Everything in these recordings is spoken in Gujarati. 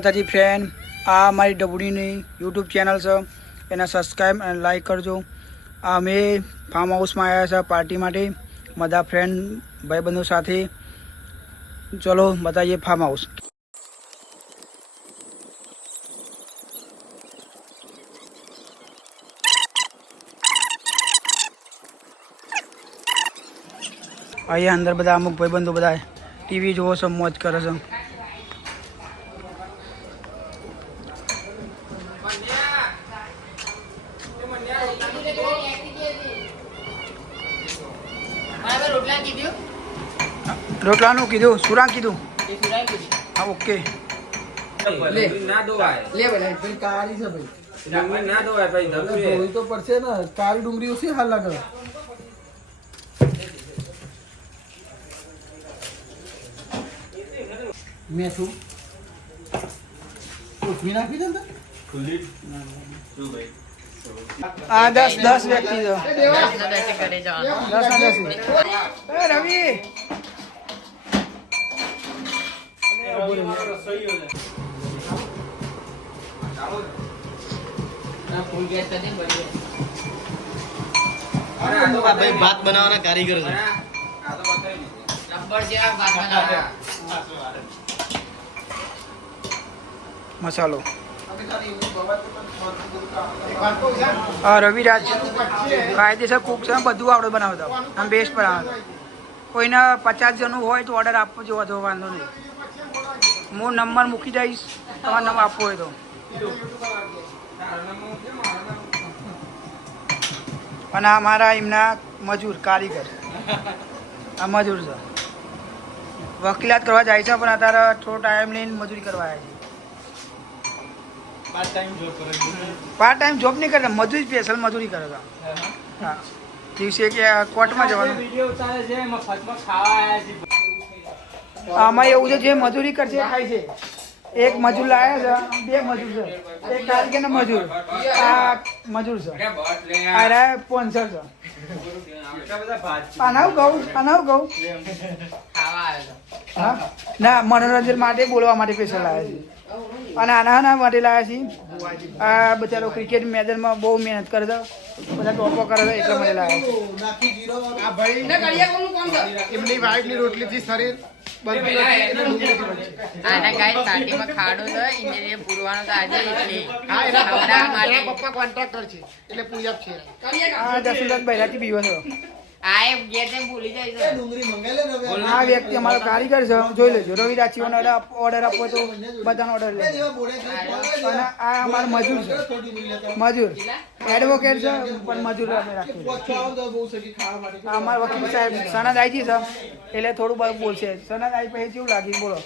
માતાજી ફ્રેન્ડ, આ મારી ડબુડીની યુટ્યુબ ચેનલ છે, એને સબસ્ક્રાઈબ અને લાઈક કરજો. અમે ફાર્મ હાઉસમાં આવ્યા છે પાર્ટી માટે બધા ફ્રેન્ડ ભાઈબંધો સાથે. ચલો બતાવીએ ફાર્મ હાઉસ. અહીંયા અંદર બધા અમુક ભાઈબંધો બધા ટીવી જોવો છે, મોજ કરે છે. રોટલાનું કીધું, સુરાંગ કીધું. હા, ઓકે. ના દોવાય લે ભાઈ ભાઈ કાળી છે ભાઈ ડુંગળી ના દોવાય ભાઈ ધોઈ તો પડશે ને કાળી ડુંગળી ઓછી હાલ લાગે મેઠું કોથમી નાખી દે ને ખુલ્લી શું ભાઈ આ 10 વ્યક્તિ છે. 10 રવિ ભાઈ ભાત બનાવવાના કારીગર છે. મસાલો રવિરાજ કાયદેસર કુક છે, બધું આવડે બનાવતા. આમ બેસ્ટ બનાવતા. કોઈને 50 જણનું હોય તો ઓર્ડર આપવો જો વધુ વાંધો નહીં. હું નંબર મૂકી દઈશ, તમારો નંબર આપવો હોય તો. અને આ મારા એમના મજૂર કારીગર, આ મજૂર છે. વકીલાત કરવા જાય છે, પણ અત્યારે થોડો ટાઈમ લઈને મજૂરી કરવા આવ્યા છે. પાર્ટ ટાઈમ જોબ નહીં કરતા, મજૂરી સ્પેશિયલ મજૂરી કરે છે. હા, દિવસે કે કોર્ટમાં જવાનું. આમાં એવું છે, જે મજૂરી કરશે એ ખાય છે. એક મજૂર લાયા છે, 2 મજૂર છે. એક કારીગર ને મજૂર, આ મજૂર છે. આ સ્પોન્સર છે. આનાવ કહું હા ના, મનોરંજન માટે બોલવા માટે સ્પેશિયલ લાયા છે. અને આના માટે લાયા છીએ. આ બચારો ક્રિકેટ મેદાનમાં બહુ મહેનત કરે છે, બધા ટોપો કરે છે, એટલા માટે લાયા છે. એમની વાઈફની રોટલીથી શરીર પપ્પા કોન્ટ્રાક્ટર છે એટલે પૂજા છે. આ 10 પહેલાથી પીવો છો. આ વ્યક્તિ અમારો કારીગર છે, જોઈ લેજો. રવિ રાચીઓનો ઓર્ડર આપવો તો બધાનો ઓર્ડર લેજો. અને આ અમારો મજૂર છે, મજૂર એડવોકેટ છે, પણ મજૂર અમે રાખીએ. અમારા વકીલ સાહેબ સનદાઈજી છે, એટલે થોડું બધું બોલશે. સનદાઈ પછી કેવું લાગ્યું બોલો?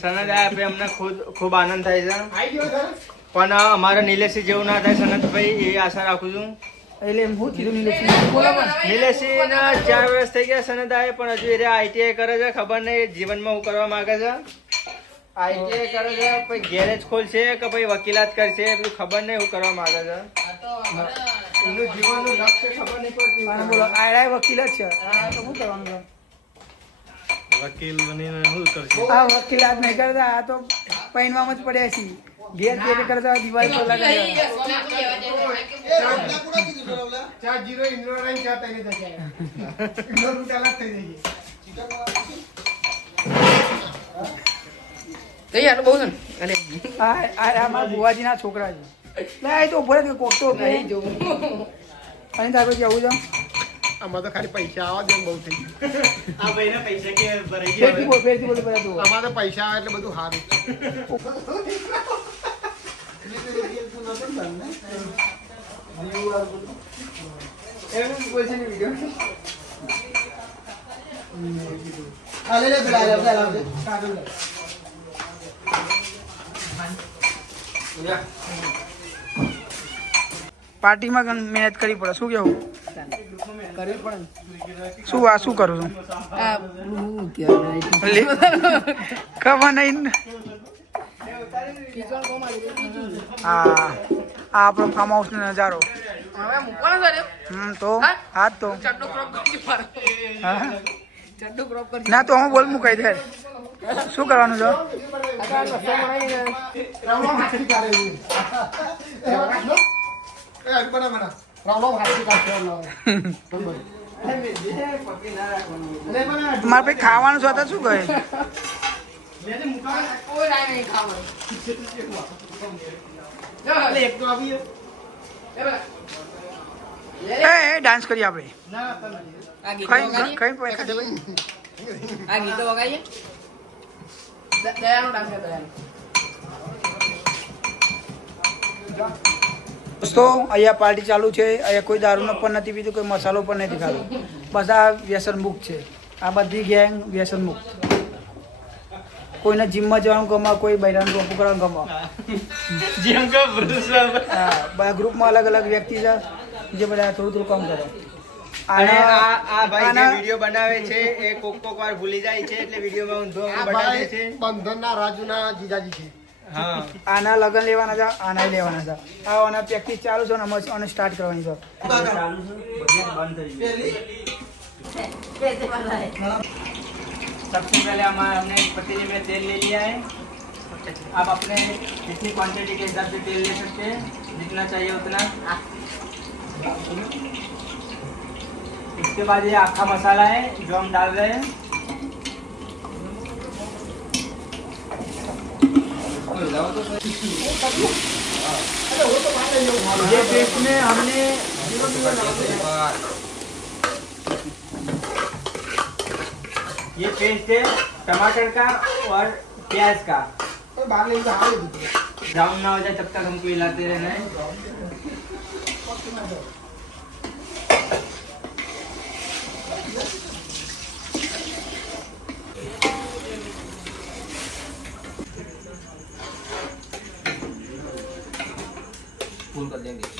સનદાઈ આપે અમને ખૂબ આનંદ થાય છે, પણ અમારા નિલેશી જેવું ના થાય સનદભાઈ, એ આશા રાખું છું. એટલે હું કીધું નિલેશી બોલો. પણ નિલેશી 4 વર્ષ થઈ ગયા સનદાય, પણ હજુ એ આઈટીઆઈ કરે છે. ખબર નહીં જીવનમાં હું કરવા માંગે છે. આઈટીઆઈ કરે છે, પછી ગેરેજ ખોલશે કે પછી વકીલાત કરશે, એટલું ખબર નહીં હું કરવા માંગે છે. એનું જીવનનું લક્ષ્ય ખબર નહીં પડતી. બોલો, આ વકીલ જ છે, તો શું કરવાનું છે? વકીલ બનીને શું કરશે? આ વકીલાત નહીં કરતા, આ તો પૈણવામાં જ પડ્યા છીએ. ઘેર ઘેર કરતા દિવાળી પર લગાવ્યા. અમારા બુવાજીના છોકરા છે. એ તો ભરે કોકતો અને તાર પછી આવું છે. આમાં તો ખાલી પૈસા આવવા દે બહુ થઈ આ ભાઈને પૈસા કે ભરાઈ ફેરથી બોલ બધા તું. અમારે તો પૈસા આવે એટલે બધું સારું. પાર્ટીમાં મહેનત કરવી પડે, શું કેવું? કરવી પડે. શું કરું છું? ખબર નહીં. હા, આપણો ફાર્મ હાઉસ નો નજારો. તો હા તો ના તો હું બોલ મુકાઈ દે. શું કરવાનું છે મારે ભાઈ ખાવાનું છે તો શું કહે એ ડાન્સ કરીએ આપણે કઈ આ ગીતો વગાડીએ દયાનો ડાન્સ દયાનો દોસ્તો અહીંયા પાર્ટી ચાલુ છે અહીંયા કોઈ દારૂનો પણ નથી પીધું કોઈ મસાલો પણ નથી ખાતો બધા વ્યસન મુક્ત છે આ બધી ગેંગ વ્યસન મુક્ત કોઈને જીમમાં જવાનું ગમે કોઈ બૈરાનું રોપું કરવાનું ગમે હા બધા ગ્રુપમાં અલગ અલગ વ્યક્તિ છે જે બધા થોડું કામ કરે અને આ ભાઈ જે વિડિયો બનાવે છે એ કોક વાર ભૂલી જાય છે એટલે વિડિયોમાં ઊંધો બનાવે છે બંધનના રાજુના જીજાજી છે હા આના લગન લેવાના છે આના લેવાના છે આના પ્રેક્ટિસ ચાલુ છે અને સ્ટાર્ટ કરવાની છે सबसे पहले हमने पतीले में तेल ले लिया है आप अपने जितनी क्वांटिटी के हिसाब से तेल ले सकते हैं जितना चाहिए उतना इसके बाद ये आखा मसाला है जो हम डाल रहे हैं ये पेस्ट में हमने ये पेस्ट है टमाटर का और प्याज का ब्राउन ना हो जाए तब तक हमको हिलाते रहना है फूल कर देंगे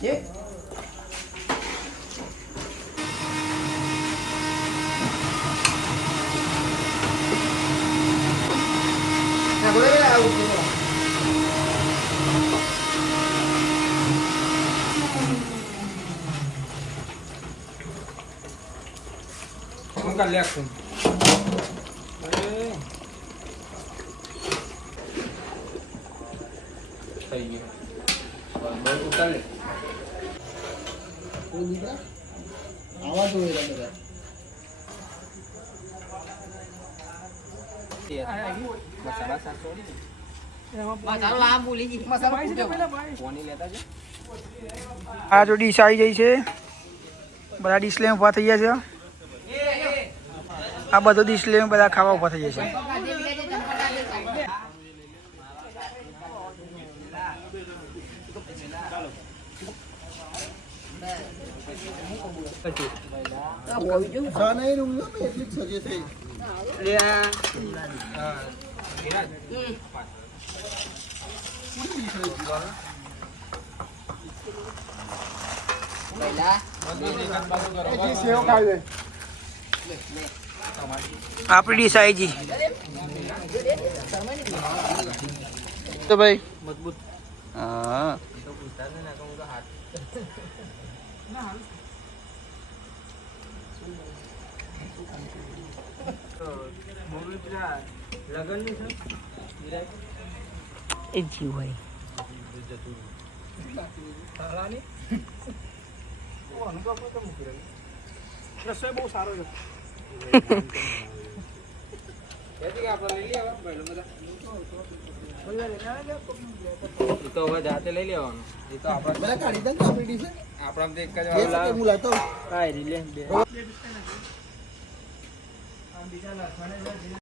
ये कर लिया तुम सही है और बहुत उतार ले आवाज हो रहा मेरा मसाला सासोड़ी મસાલો આ ભૂલી ગઈ મસાલો કોની લેતા છે આ જો ડીશ આવી ગઈ છે બધા ડીશ લઈને ઊભા થઈ ગયા છે આ બધો ડીશ લઈને બધા ખાવા ઊભા થઈ જાય આપણી ડીશ આવી ગઈ तो भाई मजबूत हाँ लगन એ જીવ હોય રસોઈ બહુ સારો છે તો હવે જાતે લઈ લેવાનું એ તો આપણે આપણા તો એક જ